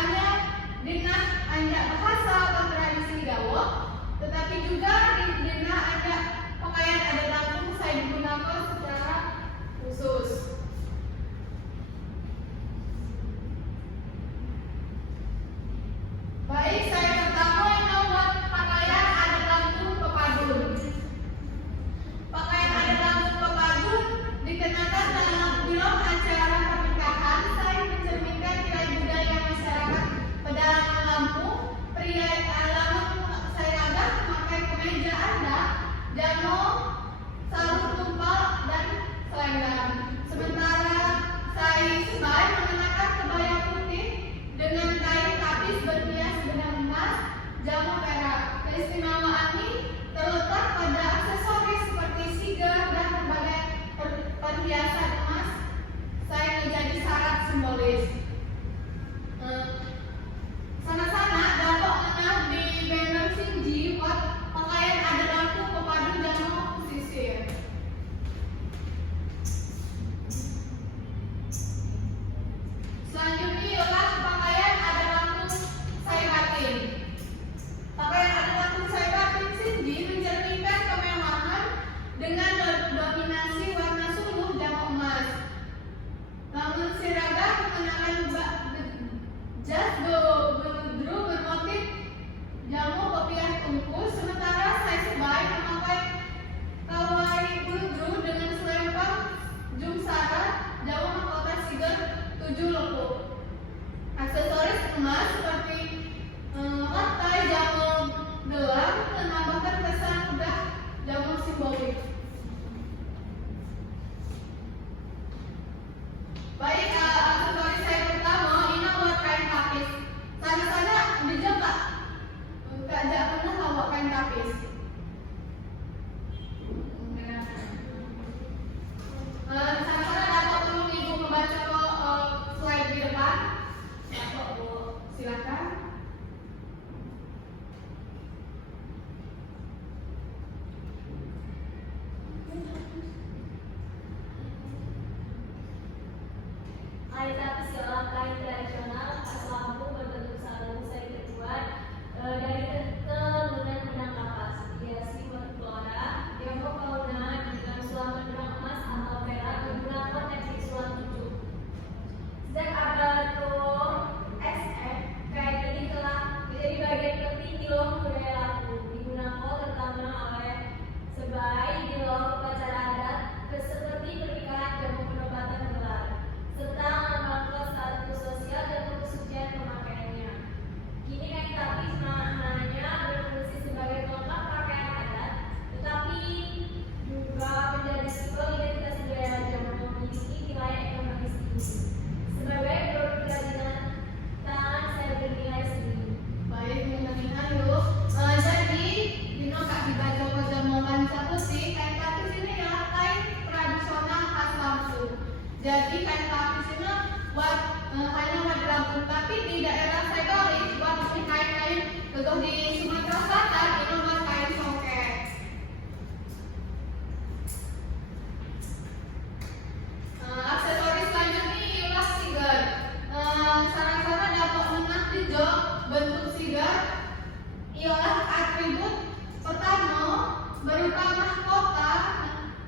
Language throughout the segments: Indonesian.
hanya dengan anja bahasa atau tradisi Dawo, tetapi juga dengan anja pakaian adat Lampung saya digunakan secara khusus. Baik, saya pertama yang membuat pakaian adat Lampung Pepadun. Pakaian adat Lampung Pepadun dikenakan dalam film acara pernikahan. Saya mencerminkan nilai budaya masyarakat pedalaman Lampung. Pria Lampung saya agak memakai kemeja adat, jamo, sarung tumpal, dan selendang. Sementara saya sebai mengenakan kebaya putih dengan kain tapis berhias benang emas, jamo perak. Keistimewaan ini terletak pada aksesoris seperti siger dan berbagai perhiasan emas. Saya menjadi syarat simbolis. Sana-sana dapat mengenal di banner Sinji buat pakaian adat Lampung Pepadun jamo pesisir. Selanjutnya ialah pakaian adat Lampung Saibatin. Pakaian adat Lampung Saibatin Sinji mencerminkan kemewahan dengan dominasi warna suluh jamo emas. Namun siraga mengenakan jas gedru bermotif jamo kopiah tungkus, sementara saya sebai memakai kawai gedru dengan selempang jumsara jamo mahkota siger 7 lekuk. Aksesoris emas seperti rantai jamo gelang menambahkan kesan mudah jamo simbolik. Baik, aksesoris saya pertama ini buat kain tapis. Sana-sana dijam tak? Enggak pernah bawa kain tapis. Sana-sana dapat tolong ibu membaca slide di depan. Dapat bu, silakan. Kain tapis ialah kain tradisional khas Lampung berbentuk sarung saya terbuat dari tenunan benang kapas, dihiasi motif flora, jamo fauna dengan sulaman benang emas atau perak menggunakan teknik sulam cucuk. Sejak abad ke-SF, kain ini telah menjadi bagian penting di loh budaya Lampung, digunakan terutama oleh sebai di loh upacara adat seperti pernikahan jamo penobatan gelar, serta melambangkan status sosial dan kesucian pemakaiannya. Kini kain tapis maknanya berfungsi sebagai pelengkap pakaian adat, tetapi juga menjadi simbol identitas budaya yang memiliki nilai ekonomis tinggi. Sebagai produk kerajinan tangan saya bernilai sendiri. Baik, mengenai yuk. Jadi, Dino kak dibaca pada membaca putih, kain tapis ini adalah kain tradisional khas Lampung. Jadi kain tapis ini buat hanya buat Lampung, tapi di daerah Segoris buat kain-kain untuk di Sumatera Selatan itu buat kain songket. Aksesoris selanjutnya ialah siger. Sana-sana dapat mengenal hijau bentuk siger ialah atribut pertama berupa mahkota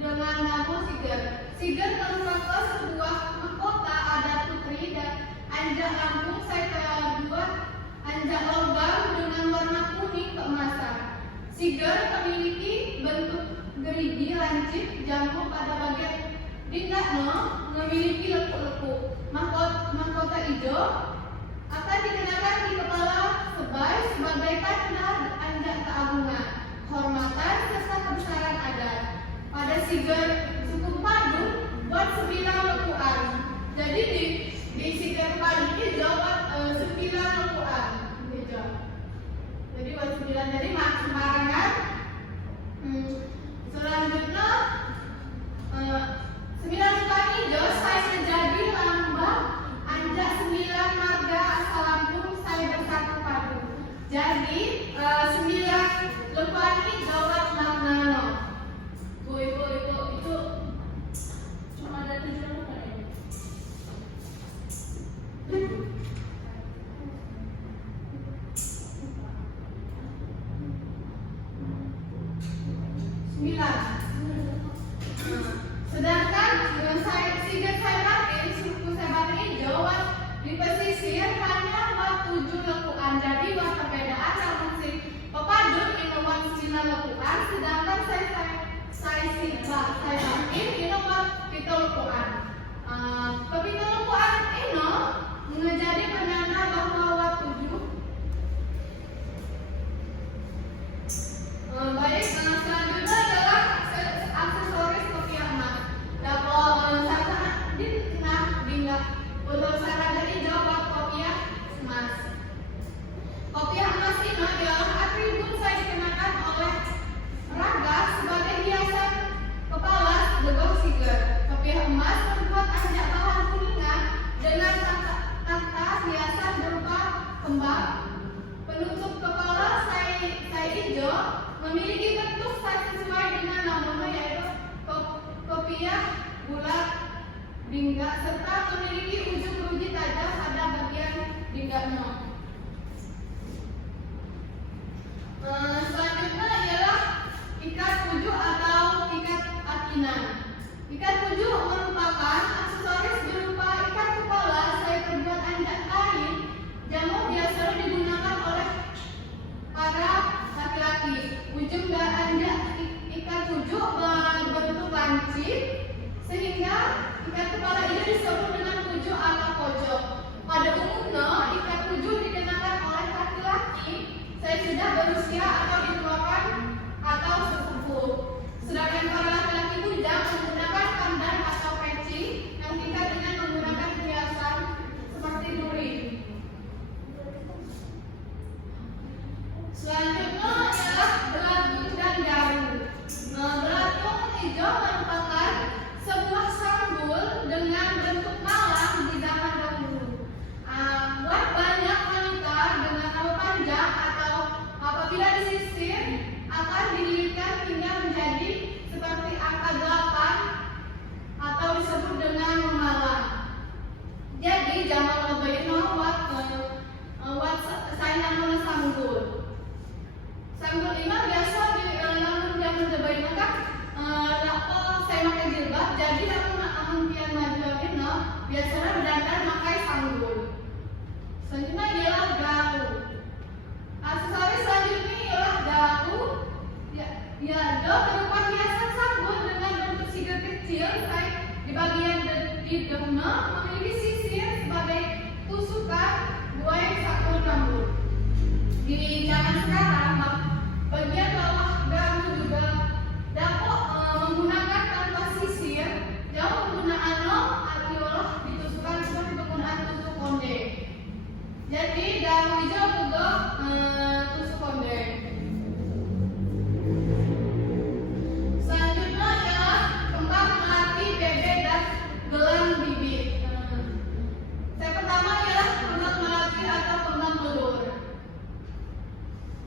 dengan nama siger. Siger merupakan sebuah mahkota adat putri dan anjak Lampung saya telah buat anjak logam dengan warna kuning keemasan. Siger memiliki bentuk gerigi lancip jangkau pada bagian pindahnya memiliki lekuk-lekuk. Mahkota hijau akan dikenakan di kepala sebai sebagai tanda anjak keagungan, kehormatan serta kebesaran adat. Pada siger suku Padu buat 9 lekuan. Jadi di siger Padu ini buat 9 lekuan. Jadi buat 9, jadi sembarangan. Selanjutnya 9 lekuan hijau saya menjadi lambang anjak 9 marga asal Lampung saya bersatu padu. Jadi 9 lekuan hijau buat makna. Ibu itu cuma ada 7 lekuan ya? lekukan, sedangkan saya pakai ini nomor pitulukuan. Kepitulukuan ini menjadi penanda bahwa waktu 7. Baik, selanjutnya adalah aksesoris kopiah emas. Dapat sarana untuk sarana hijau buat kopiah emas. Kopiah emas ini adalah atribut saya dikenakan oleh raga sebagai hiasan kepala legok siger. Kopiah emas membuat anjak bahan kuningan dengan tata hiasan berupa kembang. Penutup kepala saya hijau memiliki bentuk sesuai dengan namanya, yaitu kopiah bulat bingga serta memiliki ujung ruji tajam pada bagian bingganya. Selanjutnya ialah ikat kuju atau ikat akinan. Ikat kuju merupakan aksesoris berupa ikat kepala saya terbuat anjak kain jamu biasanya digunakan oleh para laki-laki. Ujung dan anjak ikat kuju berbentuk lancip sehingga ikat kepala ini disebut dengan kuju atau pojok. Pada umumnya ikat kuju dikenakan oleh laki-laki saya sudah berusia atau dituakan atau sesepuh. Sedangkan para laki-laki muda menggunakan pandan atau peci yang tingkat dengan menggunakan hiasan seperti duri. Selanjutnya adalah belatung dan daru. Belatung hijau merupakan sebuah sanggul dengan bentuk malang di zaman dahulu. Buat banyak wanita dengan rambut panjang atau apabila disisir akan dililitkan hingga menjadi seperti angka 8 atau disebut dengan malang. Jadi zaman lebayno buat saya namanya sanggul. Sanggul ini biasa di namun zaman lebayno kan saya pakai jilbab, jadi namun pian maju biasanya benar-benar pakai sanggul. Selanjutnya ialah garu. Aksesoris selanjutnya ialah garu. Berupa hiasan sanggul dengan bentuk siger kecil di bagian di daunnya memiliki sisir sebagai tusukan buai sabun rambut. Di zaman sekarang bagian bawah garu juga dapat menggunakan tanpa sisir. Yang penggunaannya adalah ditusukkan seperti penggunaan tusuk konde. Jadi garu hijau juga tusuk konde. Selanjutnya adalah kembang melati, bebek, dan gelang bibit. Yang pertama ialah kembang melati atau kembang telur.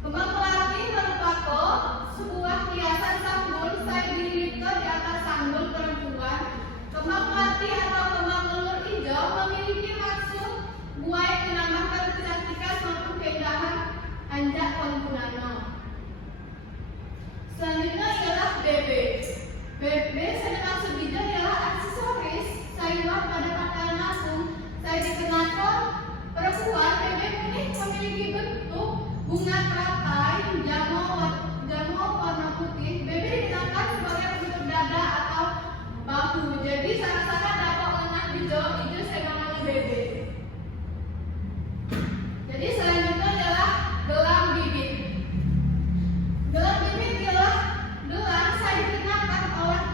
Kembang melati merupakan sebuah hiasan sanggul saya dililitkan di atas sanggul perempuan. Kembang melati atau kembang telur hijau memiliki maksud buai menambahkan kecantikan maupun keindahan anjak penggunanya. Selanjutnya ialah bebek. Bebek saya maksud hijau ialah aksesoris sayuran pada pakaian langsung saya dikenakan perempuan. Bebek ini memiliki bentuk bunga teratai jamu warna putih. Bebek dikenakan sebagai bentuk dada atau bahu. Jadi sana-sana dapat mengenal hijau saya namanya bebek. Jadi selanjutnya adalah gelang bibit. Gelang bibit ialah gelang saya dikenakan oleh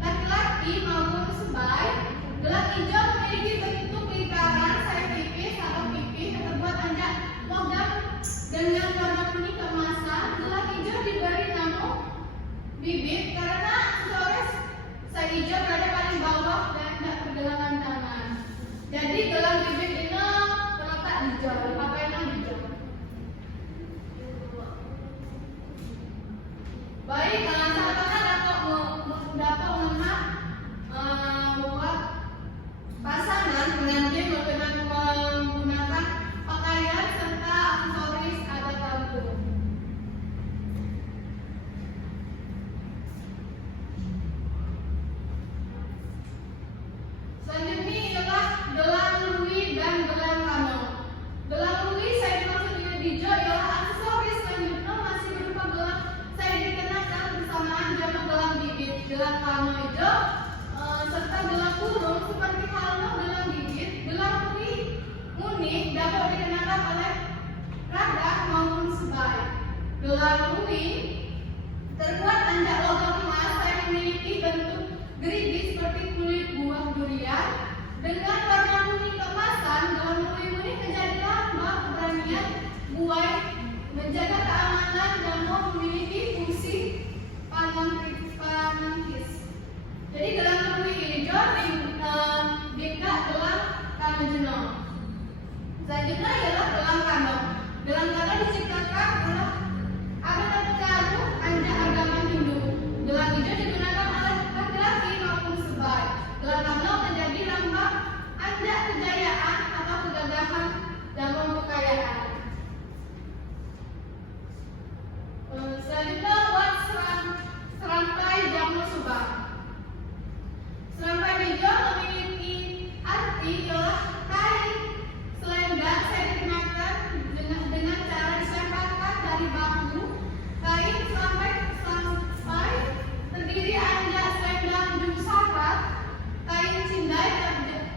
laki-laki maupun sebaya. Gelang hijau memiliki bentuk lingkaran saya pipih atau pipih yang terbuat anjak logam dengan warna kuning keemasan. Gelang hijau Gelang nuri terbuat anjak logam emas yang memiliki bentuk gerigi seperti kulit buah durian. Dengan warna kuning keemasan, gelang nuri ini menjadi lambang keberanian buai, menjaga keamanan dan memiliki fungsi panangkis. Jadi gelang nuri ini bingka gelang kanojeno. Selanjutnya ialah gelang kano. Gelang kano diciptakan oleh Abhinav Charu, anjak agama Hindu. Gelang hijau digunakan oleh laki-laki maupun sebaik. Gelang kano menjadi lambang anjak kejayaan atau kegagahan dan kekayaan. Selanjutnya buat serampai jamu subang. Serampai hijau memiliki arti ialah kain selendang saya dikenakan dengan cara disempatkan dari bambu. Kain serampai terdiri anjak selendang ujung sakat, kain cindai,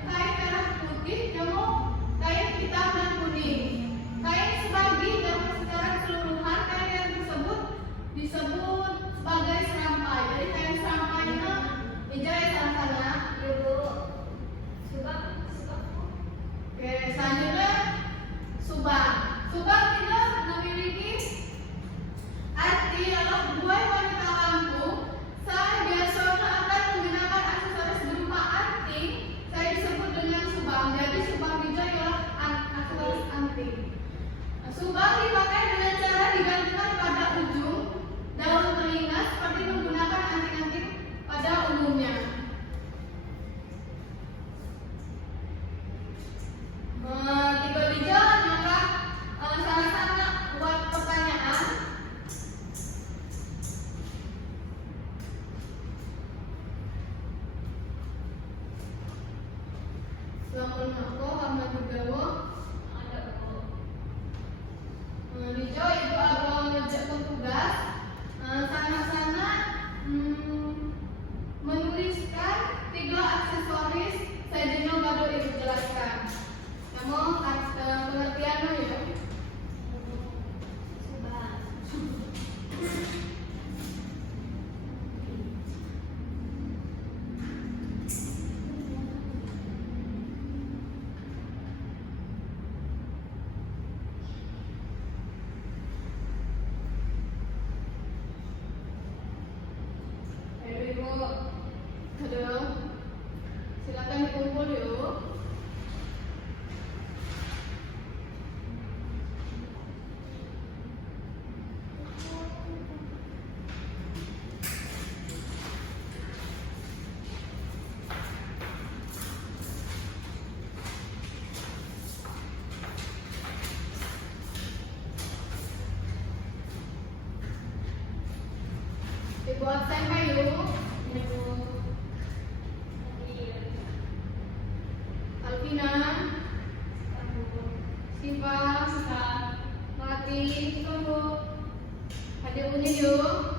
kain merah putih, jamu, kain hitam dan kuning. Kain sebagi dan secara keseluruhan kain yang disebut sebagai serampai. Jadi kain serampainya hijau ya sana-sana. Ibu suka. Oke, selanjutnya subang. Subang tidak memiliki arti adalah buai wanita lampung. Saya biasanya akan menggunakan aksesoris berupa anting. Saya disebut dengan subang. Jadi subang hijau ialah aksesoris anting. Subang dipakai dengan cara digantungkan pada ujung daun telinga seperti menggunakan anting-anting pada umumnya. Tiga hijau adalah salah satu buat pertanyaan. Assalamualaikum warahmatullahi wabarakatuh. Hijau itu adalah ngejak petugas. Sana-sana menuliskan 3 aksesoris saya baru ibu jelaskan. Kamu pengertianmu ya. Ibu, aduh, silakan dikumpul yuk. Dibuat tempe yuk. Alvina, Siva, Mati, tunggu. Hadir bunyi yuk.